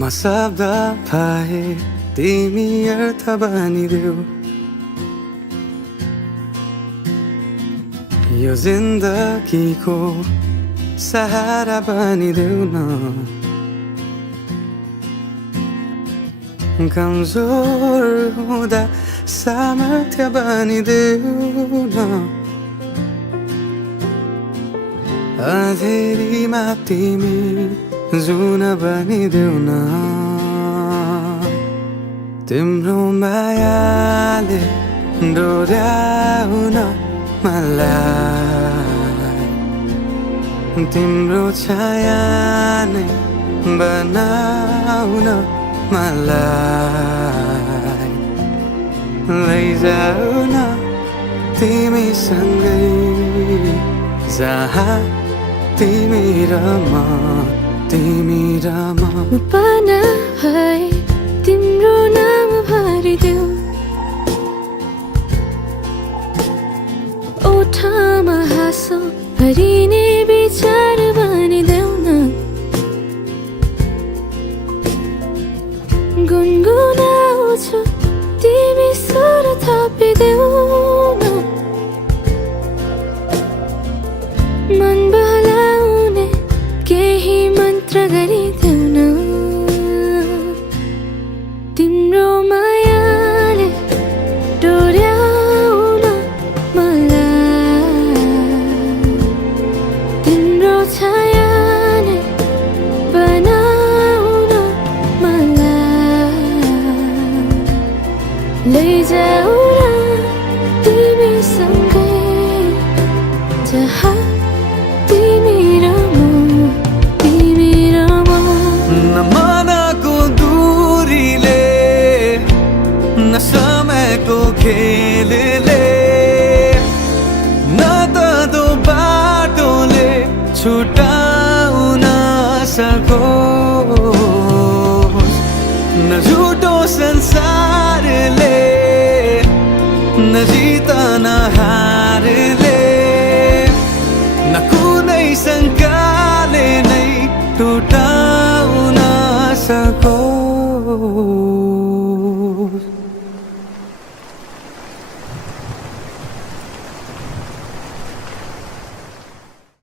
म शब्द भए तिमी अर्थ बनिदेऊ यो जिन्दगीको सहारा बनिदेऊ न कमजोर हुँदा सामर्थ्य बनिदेऊ न अँधेरीमा तिमी जुन बनिदेऊ न तिम्रो मायाले डोर्याउन मलाई तिम्रो छाया नै बनाउन मलाई लैजाऊ न तिमीसँगै जहाँ तिमी र म पाना भए तिम्रो नाम भरिदेऊ ओठमा हाँसो भरिने विचार बनिदेऊ न गुनगुनाउँछु तिमी स्वर थपिदेऊ न मन बहलाउने केही मन्त्र गरिदेऊ न तिम्रो मायाले डोर्याउन मलाई तिम्रो छाया नै बनाउन मलाई लैजाऊ न तिमीसँगै जहाँ तिमी र म मनको दूरीले न समयको खेलले न त दो बाटोले छुटाउन सकोस् न झुटो संसारले न जित न हारले न कुनै शङ्काले नै टुटा